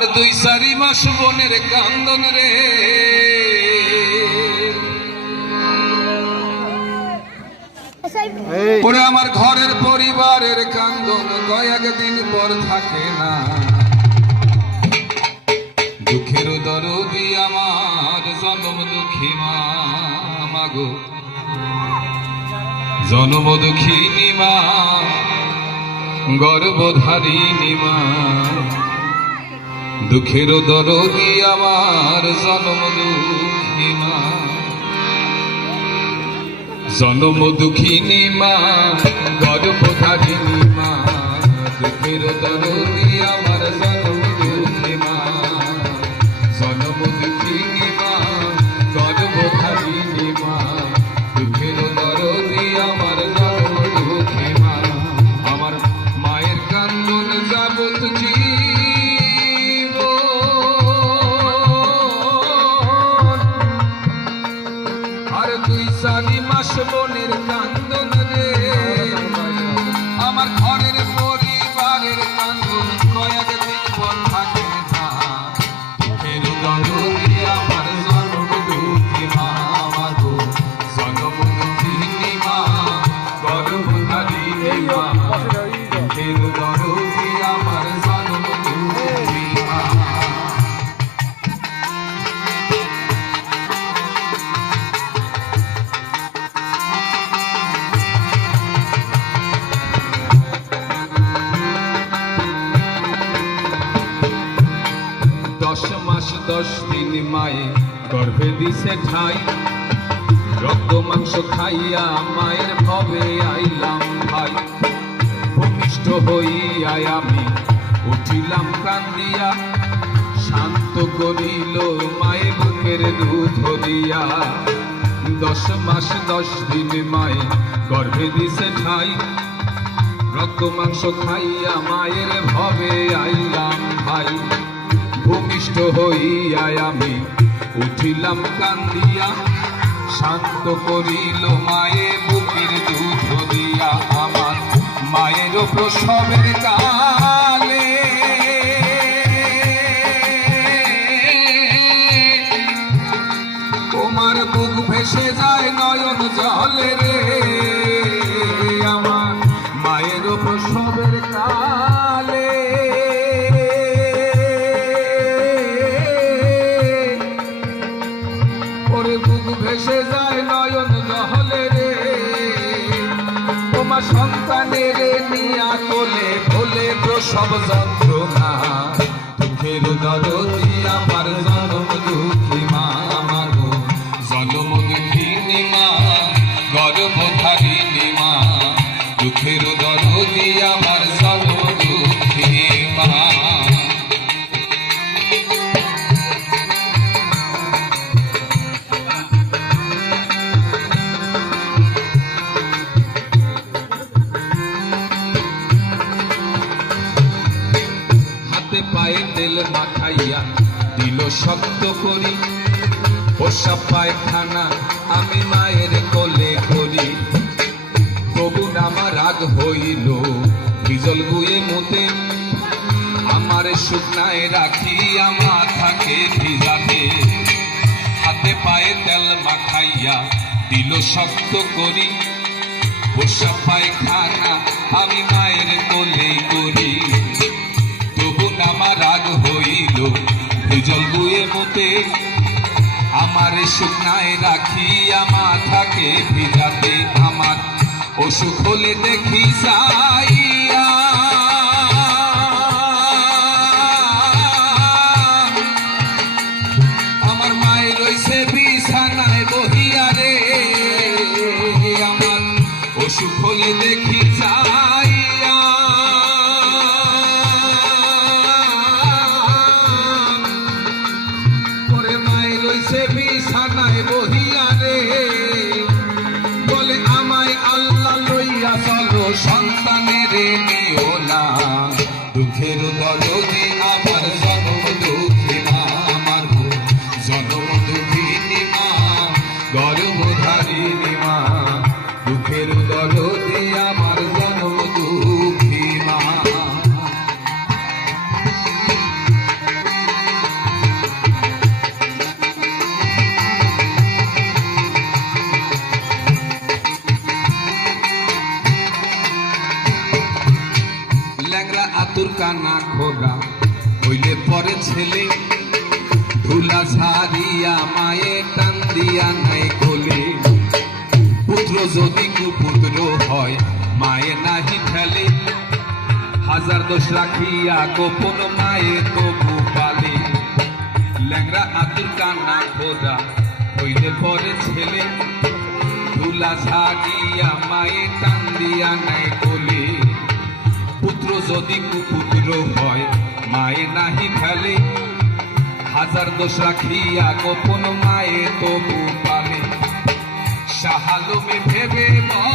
আর দুই চারি মাস বনের কান্দন রে। ওরে আমার ঘরের পরিবারের কান্দন কয়েক দিন পর থাকে না। দুঃখের দরদি আমার জন্ম দুঃখী মা মাগো জন্ম দুঃখিনী মা গর্ভধারিণী মা। দুঃখের দরদি আমার জন্ম দুঃখী মা। জন্ম দুঃখিনী মা গর্ভধারিণী মা দুঃখের দরদি দশ দিন মায়ে গর্ভে দিছে ঠাই। রক্ত মাংস খাইয়া মায়ের ভবে আইলাম ভাই। ভূমিষ্ঠ হইয়া আমি উঠিলাম কান্দিয়া, শান্ত করিল মায়ে বুকের দুধ দিয়া দশ মাস দশ দিন মায়ে গর্ভে দিছে ঠাই। রক্ত মাংস খাইয়া মায়ের ভবে আইলাম ভাই। ভূমিষ্ঠ হইয়া আমি উঠিলাম কান্দিয়া শান্ত করিল মায়ে বুকের দুধ দিয়া আমার মায়ের প্রসবের সন্তানের নিয়া কোলে ভোলে প্রসব যন্ত্রণা। দুঃখের দরদি আমার জনম দুঃখী মা আমার গো, জনম দুঃখিনী মা গর্ভধারিণী মা। দুঃখের দরদি আমার তেল মাখাইয়া দিল শক্ত করি। পোষা পায়খানা আমি মায়ের কোলে করি। তবু আমার রাগ হইল, বিজল গুয়ে মতে। আমার শুকনায় রাখি আমার থাকে ভিজাতে। হাতে পায়ে তেল মাখাইয়া দিল শক্ত করি। পোষা পায়খানা আমি মায়ের কোলে করি। রাগ হইল। জল বুয়ে মতে আমার শুকনায় রাখি আমার থাকে ভিজাতে আমার অসুখ হলে দেখি যাইয়া। আমার মায়ের বিছানায় বহিয়া রে। আমার অসুখ হলে দেখি যাইয়া Allah. আতুর কানা খোদা, হইলে পরে ছেলে। ধুলা ঝারিয়া মায়ে টান দিয়া নাই কোলে। পুত্র যদি কুপুত্র হয়, মায়ে নাহি ফেলে। হাজার দোষ রাখিয়া গোপন মায়ে তবু পালে। ল্যাংরা আতুর কান্না খোদা, হইলে পরে ছেলে। ধুলা ঝাড়িয়া মায়ে টান দিয়া নাই কোলে। যদি কুকুর হয়, মায়ে নাহি ফেলে। হাজার দোষ রাখিয়া গোপন মায়ে তবু পালে। সাহালমে ভেবে মন